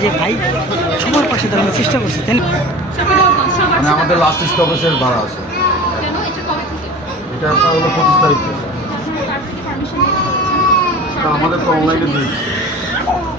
যে ভাই সবার পাশে দাঁড়ানোর চেষ্টা করছে তাই না? মানে আমাদের লাস্ট স্টপেজের ভাড়া আছে। কেন? এটা হলো পঁচিশ তারিখ আমাদের তো অনলাইনে দিয়েছি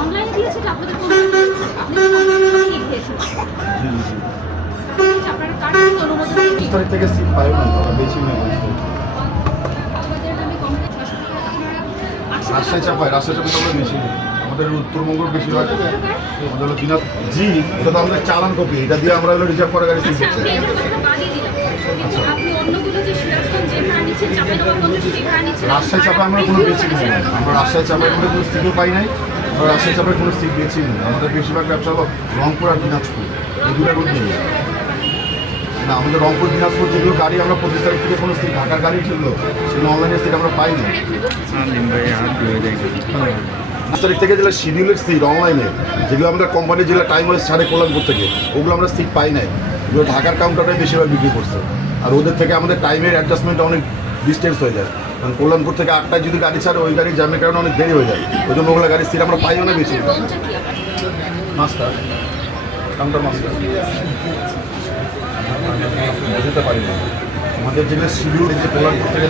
অনলাইনে আপনাদের তারিখ থেকে সিট পাইও না তারা বেশি নেই রাজশাহী চাপায় রাজশাহী চাপায় বেশি নেই আমাদের উত্তরবঙ্গ বেশিরভাগ আমাদের হলো জি এটা তো আমাদের চালান কপি এটা দিয়ে আমরা হলো রিজার্ভ করা গাড়ি সিট আচ্ছা আমি এটার কথা বাদই দিলাম। কিন্তু আপনি অন্যগুলো যে সিরাজগঞ্জ যে ভাড়া নিচ্ছেন চাপাইনবাবগঞ্জ যে ভাড়া নিচ্ছেন রাজশাহী চাপায় আমরা কোনো বেশি নেই। আমরা রাজশাহী চাপায় কোনো কোনো সিটও পাই নাই আমরা রাজশাহী চাপায় কোনো সিট বেছি নেই। আমাদের বেশিরভাগ ব্যবসা হলো রংপুর আর দিনাজপুর এই দুটা রুট নেই। না আমাদের রংপুর দিনাজপুর যেগুলো গাড়ি আমরা পঁচিশ তারিখ থেকে কোনো সিট ঢাকার গাড়ি ছিল সেগুলো অনলাইনের সিট আমরা পাই পাঁচ তারিখ থেকে যেগুলো শিডিউলের সিট অনলাইনে যেগুলো আমরা কোম্পানি যেগুলো টাইম ওয়েস্ট ছাড়ে কল্যাণপুর থেকে ওগুলো আমরা সিট পাই নাই। ওগুলো ঢাকার কাউন্টারে বেশিরভাগ বিক্রি করছে। আর ওদের থেকে আমাদের টাইমের অ্যাডজাস্টমেন্ট অনেক ডিস্টেন্স হয়ে যায়। কারণ কল্যাণপুর থেকে আটটায় যদি গাড়ি ছাড়ে ওই গাড়ির জ্যামের কারণে অনেক দেরি হয়ে যায়। ওই জন্য ওগুলো গাড়ির সিট আমরা পাইও না বেশি। মাস্টার কাউন্টার মাস্টার বুঝতে পারি না। আমাদের যেগুলো শিডিউল যে কল্যাণপুর থেকে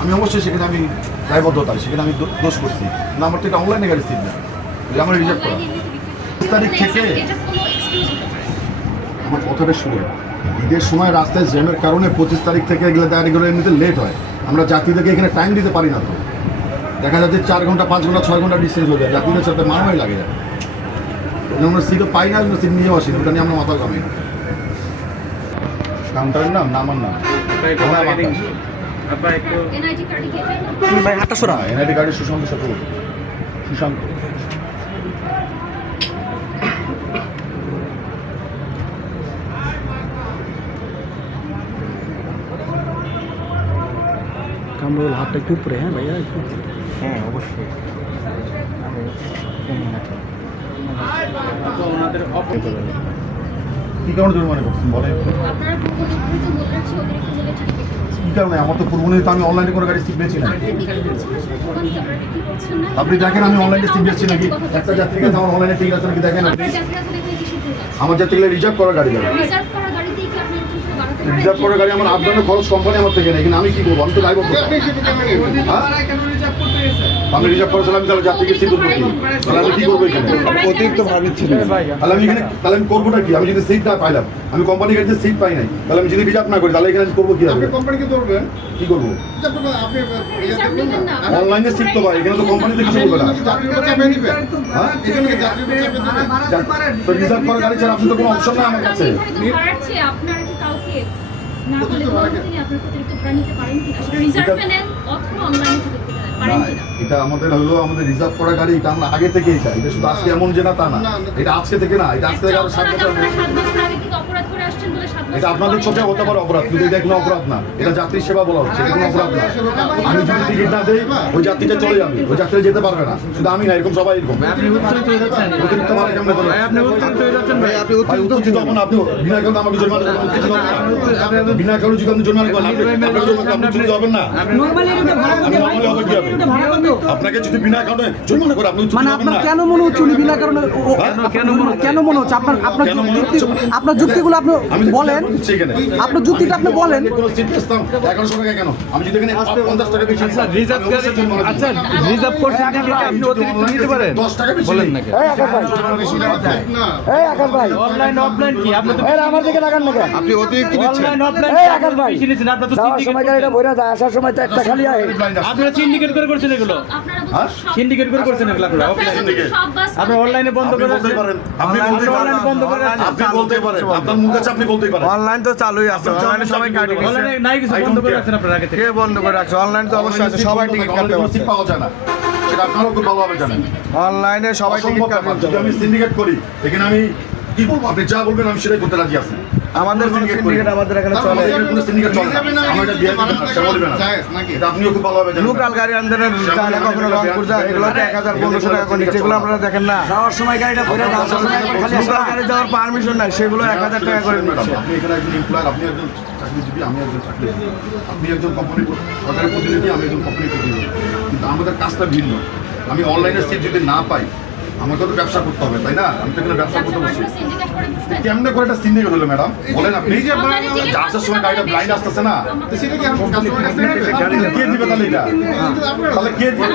আমি অবশ্যই সেখানে আমি দায়বদ্ধতা সেখানে আমি দোষ করছি। না আমার তো এটা অনলাইনে গাড়ি সিট না। আমার রিজার্ভ করা। তারিখ থেকে। আমার কথাটা শুনে ঈদের সময় রাস্তায় জ্যামের কারণে পঁচিশ তারিখ থেকে এগুলো গাড়িগুলো এমনিতে লেট হয়। আমরা যাত্রীদেরকে এখানে টাইম দিতে পারি না তো। দেখা যাচ্ছে চার ঘণ্টা পাঁচ ঘণ্টা ছয় ঘণ্টা ডিস্টেন্স হয়ে যায়। যাত্রীদের সাথে মারামারি লাগে। যায় আমরা সিটও পাই না সিট নিয়েও আসি না ওটা নিয়ে আমরা মাথা কামাই না কাউন্টারের নাম না আমার নাম আমার আকাশ। এনআইডি কার্ডে কি ভাই হাতটা সরা এনআইডি গাড়ির সুশান্ত চক্রবর্তী সুশান্ত। কামরুল হাতটা একটু উপরে হ্যাঁ ভাইয়া একটু হ্যাঁ অবশ্যই। কী কারণে জরিমানা করছেন? বলেন। আপনারা অতিরিক্ত মূল্যে চাকরি করছেন কী কারণে আমার তো পূর্বনীতি তো আমি অনলাইনে কোনো গাড়ি সিট বেছি না আপনি দেখেন আমি অনলাইনে সিট বেছি নাকি? একটা যাত্রী কাছে আমার অনলাইনে ঠিক আছে নাকি? দেখেন আমার যাত্রীগুলো রিজার্ভ করা গাড়ি রিজার্ভ করা গাড়ি আমার আপডাউনের খরচ কোম্পানি আমার থেকে নেই কিন্তু আমি কি করব? আমি তো লাইভ আমি রিজার্ভ করেছিলাম আমি তাহলে যাত্রীকে সিট উঠবো কি? তাহলে আমি কি করব এখানে? অতিরিক্ত ভাড়া নিচ্ছিলেন তাহলে আমি এখানে তাহলে আমি করবোটা কি? আমি যদি সিট না পাইলাম আমি কোম্পানি গাড়িতে সিট পাই নাই তাহলে আমি যদি রিজার্ভ না করি তাহলে এখানে করব কি আপনি হবে কোম্পানিকে ধরবেন? কি করব? রিজার্ভ না। অনলাইনে সিট তো পাই এখানে তো কোম্পানিতে কিছু করবে না। দিবেন। হ্যাঁ? কি রিজার্ভ করা গাড়ি ছাড়া আপনি তো কোনো অপশন নাই আমার কাছে। আপনারা কি কাউকে না অতিরিক্ত ভাড়া আপনার অতিরিক্ত ভাড়া নিতে পারেন সেটা রিজার্ভে নেন অথবা অনলাইনে পারেন কিনা? এটা আমাদের হলো আমাদের রিজার্ভ করা গাড়ি এটা আমরা আগে থেকেই চাই। এটা শুধু আজকে এমন যে না তা না। এটা আজকে থেকে না এটা আজকে থেকে আরও সাত বছর আপনারা সাত বছর আগে থেকে অপরাধ করে আসছেন বলে সাত বছর এটা আপনাদের চোখে হতে পারে অপরাধ কিন্তু এটা কোনো অপরাধ না। এটা যাত্রীর সেবা বলা হচ্ছে এটা কোনো অপরাধ না। আমি যদি টিকিট না দেই ওই যাত্রীটা চলে যাবে। ওই যাত্রীটা যেতে পারবে না। শুধু আমি না এরকম সবাই এরকম। আপনি উত্তেজিত হয়ে যাচ্ছেন। অতিরিক্ত ভাড়া কেমনে করে ভাই আপনি উত্তেজিত হয়ে যাচ্ছেন ভাই। আপনি আপনি। বিনা কারণে আমাকে জরিমানা করবেন উত্তেজিত হব না বিনা কারণে যদি আপনি জরিমানা করেন আপনি আপনাকে জরিমানা আপনি উত্তেজিত হবেন না নরমালি এটা ভাড়া আমি নর্মালি হবে কি হবে এটা ভাড়া কত আপনাকে যদি বিনা কারণে জরিমানা করে আপনি মানে আপনার কেন মনে হচ্ছে উনি বিনা কারণে ও- কেন কেন মনে হচ্ছে? আপনার আপনার যুক্তি আপনার যুক্তিগুলো আপনি বলেন। আপনার যুক্তিটা আপনি বলেন। কোনো সিট বেচতাম এগারোশো টাকা কেন? আমি যদি এখানে পঞ্চাশ টাকা বেশি রিজার্ভ আচ্ছা রিজার্ভ করছেন আপনি অতিরিক্ত নিতে পারেন? দশ টাকা বেশি বলেন নেই। নাকি না। এই আকাশ ভাই। অনলাইন অফলাইন কি? আপনি তো আমার দিকে লাগান না আপনি অতিরিক্ত অনলাইন অফলাইন এই আকাশ ভাই। বেশি নিছেন আপনার তো যাওয়ার সময় গাড়িটা ভরে যায় আসার সময় তো একটা খালি আয় আপনারা সিন্ডিকেট করে করছেন এগুলো? আপনারা হ্যাঁ? সিন্ডিকেট করে করছেন এগুলো আপনারা আপনারা অনলাইনে বন্ধ করে বলতেই পারেন আপনি বলতেই পারেন। অনলাইন বন্ধ করে আপনি বলতেই পারেন আপনার মুখ আছে আপনি বলতেই পারেন। অনলাইন তো চালুই আছে অনলাইনে সবাই কাটি অনলাইনে নাই কিছু বন্ধ করে রাখছেন আপনারা আগে থেকে। কে বন্ধ করে রাখছে? অনলাইন তো অবশ্যই আছে সবাই টিকিট কাটতে পারছে পাওয়া যায় না। সেটা আপনারাও খুব ভালোভাবে জানেন। অনলাইনে সবাই টিকিট কাটতে আমি সিন্ডিকেট করি এখানে আমি কি বলব? আপনি যা বলবেন আমি সেটাই করতে রাজি আছি। আমাদের কোনো syndicate আমাদের এখানে চলে। আমাদের এখানে কোনো syndicate চলে না। আমার এটা শ্যামলী ব্যানার। জায়েজ নাকি? এটা আপনিও খুব ভালোভাবে জানেন। লোকাল গাড়ি আন্দোলনের চালে কখনো রংপুর যায় এগুলোতে এক হাজার পনেরোশো টাকা করে নিচ্ছে এগুলো আপনারা দেখেন না। যাওয়ার সময় গাড়িটা খালি লোকাল গাড়ি যাওয়ার পারমিশন নাই। সেগুলো এক হাজার টাকা করে নিচ্ছে আপনি এখানে একজন এমপ্লয়ার আপনি একজন চাকরিজীবী আমি একজন চাকরিজীবী আপনি একজন কোম্পানি সরকারি প্রতিনিধি আমি একজন কোম্পানি প্রতিনিধি। কিন্তু আমাদের কাজটা ভিন্ন। আমি অনলাইনে সিট যদি না পাই আমাকে তো ব্যবসা করতে হবে তাই না? আমি তো এখানে ব্যবসা করতে বসবেন। কেমনে করে এটা সিন্ডিকেট হলো ম্যাডাম? বলেন আপনি। এ আসার সময় গাড়িটা ব্লাইন্ড আসতেছে না। তো সেটা কি? কে দিবে তাহলে এটা? তাহলে কে দিবে?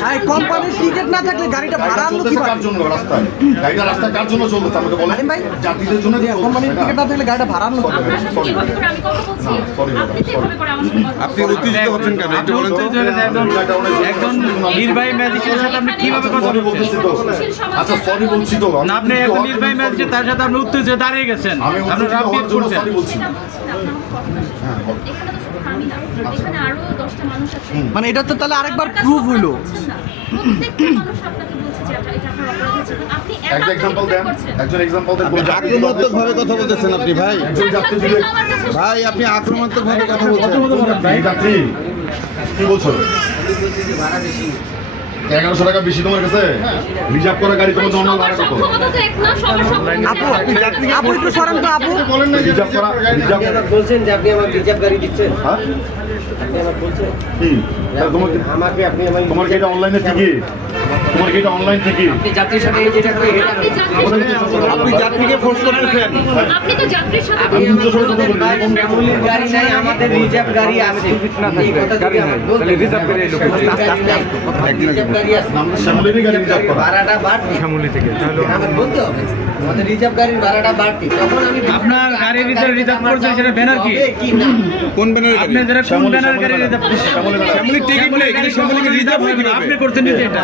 কি কোম্পানির টিকিট না থাকলে গাড়িটা ভাড়া আনলো কীভাবে কার জন্য রাস্তায়? গাড়িটা রাস্তায় কার জন্য চলতেছে? আমাকে বলেন। ভাই? যাত্রীদের জন্য কোম্পানির টিকিট না থাকলে গাড়িটা ভাড়া আনলো আপনি। উত্তেজিত হচ্ছেন কেন? একটু বলেন তো। একজন নির্বাহী ম্যাজিস্ট্রেটের সাথে আপনি কীভাবে কথা বলছেন? আচ্ছা সরি বলছি তো। না আপনি একজন নির্বাহী ম্যাজিস্ট্রেট তার সাথে আপনি উত্তেজিত দাঁড়িয়ে গেছেন। আমি আপনি জন্য করছেন। হ্যাঁ, আছে। মানে এটা তো তাহলে আরেকবার একটা এক্সাম্পল দেন। একজন এক্সাম্পল দেন। আক্রমণাত্মক ভাবে কথা বলতেছেন আপনি ভাই। ভাই আপনি আক্রমণাত্মক ভাবে কথা বলছেন। কি বলছো এগারোশো টাকা বেশি তোমার কাছে? রিজার্ভ করা গাড়ি তোমার জন্য ভাড়া কত সক্ষমতা তো এক না, সবার সক্ষমতা আপু আপু একটু সরেন তো আপু। বলেন না রিজার্ভ করা রিজার্ভ বলছেন যে আপনি আমার রিজার্ভ গাড়ি দিচ্ছেন। হ্যাঁ? আপনি আমার বলছেন? কি? তোমার আমাকে আপনি আমার তোমার কি এটা অনলাইনে টিকিট তোমার কি এটা অনলাইন টিকিট আপনি যাত্রীর সাথে এই যেটা করে আপনি যাত্রীকে ফোর্স করতেছেন আপনি তো যাত্রীর সাথে আমি উচ্চ স্বরে কথা বলি ফ্যামিলির গাড়ি নাই আমাদের রিজার্ভ গাড়ি আছে। এই কথা যদি আমার বলতেন, রিজার্ভ গাড়ি রিজার্ভ গাড়ি আছে আমরা শ্যামলেরই গাড়ি রিজার্ভ করা। ভাড়াটা বাড়তি। শ্যামলি থেকে আমার বলতে হবে। আমাদের রিজার্ভ গাড়ির ভাড়াটা বাড়তি। তখন আমি আপনার গাড়ির ভিতরে রিজার্ভ করছেন সেটা ব্যানার কি? কোন ব্যানারে আপনি যারা কোন ব্যানার গাড়ি রিজার্ভ শ্যামলী টিকিট নেই কিন্তু রিজার্ভ হয়? আপনি করছেন এটা।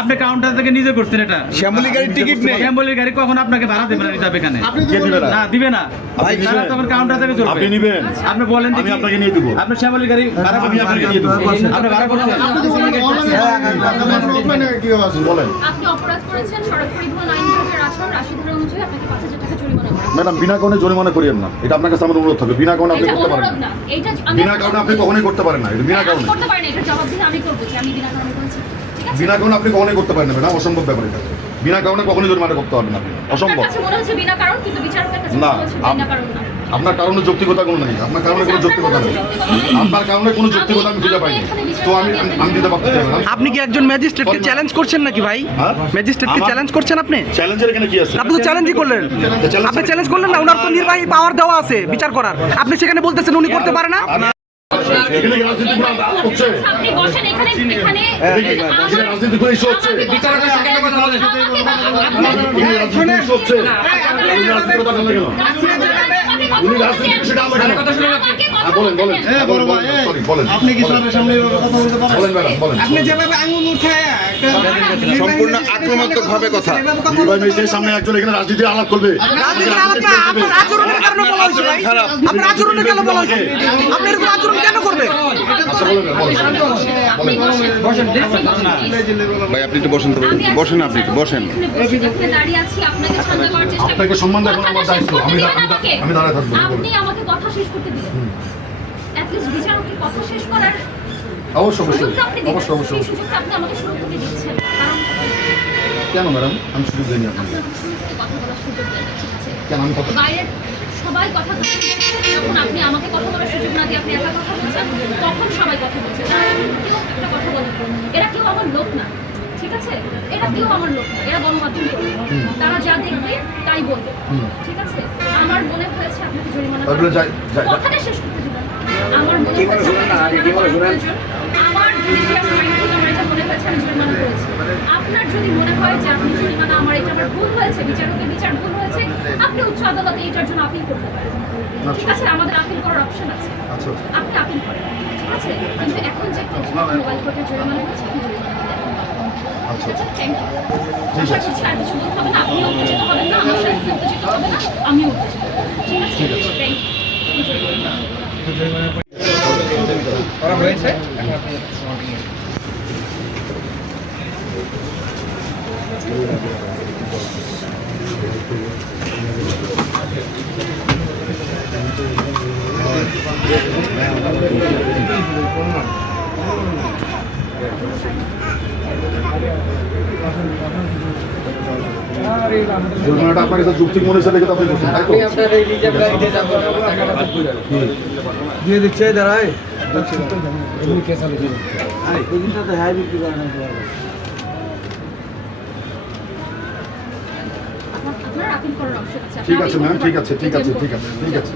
আপনি কাউন্টার থেকে নিজে করছেন এটা। শ্যামলি গাড়ির টিকিট নেই। শ্যামলির গাড়ি কখন আপনাকে ভাড়া দেবে না রিজার্ভ এখানে। কে তো না? দিবে না। আপনি তারা নিবেন? তখন কাউন্টার থেকে চলবে। আপনি নিবেন। আপনি বলেন আমি আপনাকে নিয়ে দেবো। আপনি শ্যামলি গাড়ি ভাড়া আমি আপনাকে নিয়ে দেবো। আপনি ভাড়া করছেন। আপনি তো বলেন অনলাইনে অফলাইনে কীভাবে বলেন। আপনি অপরাধ করেছেন সড়ক পরিবহন আইন দু হাজার আঠারো রাশি ধারা অনুযায়ী আপনাকে পাঁচ হাজার টাকা জরিমানা ম্যাডাম বিনা কারণে জরিমানা করিয়েন না। এটা আপনার কাছে আমার অনুরোধ থাকবে। বিনা কারণে আপনি করতে পারেন না। না। বিনা কারণে আপনি কখনোই করতে পারেন না। এটা বিনা কারণে। করতে পারি না। এটা জবাব দিয়ে আমি করব যে আমি বিনা কারণে করেছি। আছে বিনা কারণে আপনি কখনোই করতে পারেন না ম্যাডাম অসম্ভব ব্যাপার এটা। বিনা কারণে কখনোই জরিমানা করতে পারবেন আপনি। অসম্ভব। কাছে মনে হচ্ছে বিনা কারণ কিন্তু বিচারকের কাছে না, আপনার কারণে যৌক্তিকতা কোনো নেই। আপনার কারণে কোনো যৌক্তিকতা নেই। আপনার কারণে কোনো যৌক্তিকতা আমি খুঁজে পাইনি। তো আমি আমি- দিতে পারতেছি না আপনি কি একজন ম্যাজিস্ট্রেটকে চ্যালেঞ্জ করছেন নাকি ভাই? ম্যাজিস্ট্রেটকে চ্যালেঞ্জ করছেন আপনি? চ্যালেঞ্জের এখানে কি আছে? আপনি তো চ্যালেঞ্জই করলেন। আপনি চ্যালেঞ্জ করলেন না ওনার তো নির্বাহী পাওয়ার দেওয়া আছে বিচার করার। আপনি সেখানে বলতেছেন উনি করতে পারে না। আপনি আপনি কি স্যারের সামনে কথা বলতে পারেন? বলেন ম্যাডাম বলেন। আপনি যেভাবে আঙুল উঠায় একটা সম্পূর্ণ আক্রমণাত্মক ভাবে কথা। ম্যাজিস্ট্রেটের সামনে একজন এখানে রাজনীতি আলাপ করবে। ভাই হয়েছে আপনি এরকম আচরণ কেন করবে আচ্ছা একটু বসেন তো। বসেন আপনি বসেন। আপনাকে চেষ্টা আপনাকে সম্মান দেখানো আমার দায়িত্ব। আমি আমি দাঁড়ায় থাকব। আপনি আমাকে কথা শেষ করতে দিলেন। অ্যাটলিস্ট বিচারককে কথা শেষ করার অবশ্যই অবশ্যই অবশ্যই অবশ্যই সেই সুযোগটা আপনি আমাকে শুরু করতে দিচ্ছেন। কারণ কেন ম্যাডাম? আমি সুযোগ দিইনি আপনাকে। কেন আমি কথা সবাই কথা যখন আপনি আমাকে কথা বলার সুযোগ না দিয়ে আপনি একা কথা বলছেন তখন সবাই কথা বলছে। কেউ একটা কথা বলে। এরা কেউ আমার লোক না। ঠিক আছে? এরা কেউ আমার লোক না। এরা গণমাধ্যম তারা যা দেখবে তাই বলবে। ঠিক আছে? আমার মনে হয়েছে আপনাকে জরিমানা কথাটা শেষ মনে জরিমানা করা প্রয়োজন। আমার judicial mind থেকে আমার এটা মনে হয়েছে আমি জরিমানা করেছি আপনার যদি মনে হয় যে আপনি জরিমানা আমার এটা আমার ভুল হয়েছে বিচারকের বিচার ভুল হয়েছে আপনি উচ্চ আদালতে এটার জন্য আপিল করতে পারেন। ঠিক আছে আমাদের আপিল করার অপশন আছে। আচ্ছা আচ্ছা। আপনি আপিল করেন। ঠিক আছে? কিন্তু এখন যে মোবাইল কোর্টের জরিমানা হচ্ছে আপনি জরিমানা আচ্ছা আচ্ছা। ইউ ঠিক আছে। করছি হয়েছে হবে না আপনিও উত্তেজিত হবেন না আমার সাথে উত্তেজিত হবে না আমিও উত্তেজিত হব না। ঠিক আছে থ্যাংক ইউ জরিমানাটা আপনার কাছে যৌক্তিক মনে হচ্ছে দেখে আপনি করছেন তাই তো। দিয়ে দিচ্ছে দাঁড়ায় ঠিক আছে, ম্যাম ঠিক আছে, ঠিক আছে, ঠিক আছে, ঠিক আছে।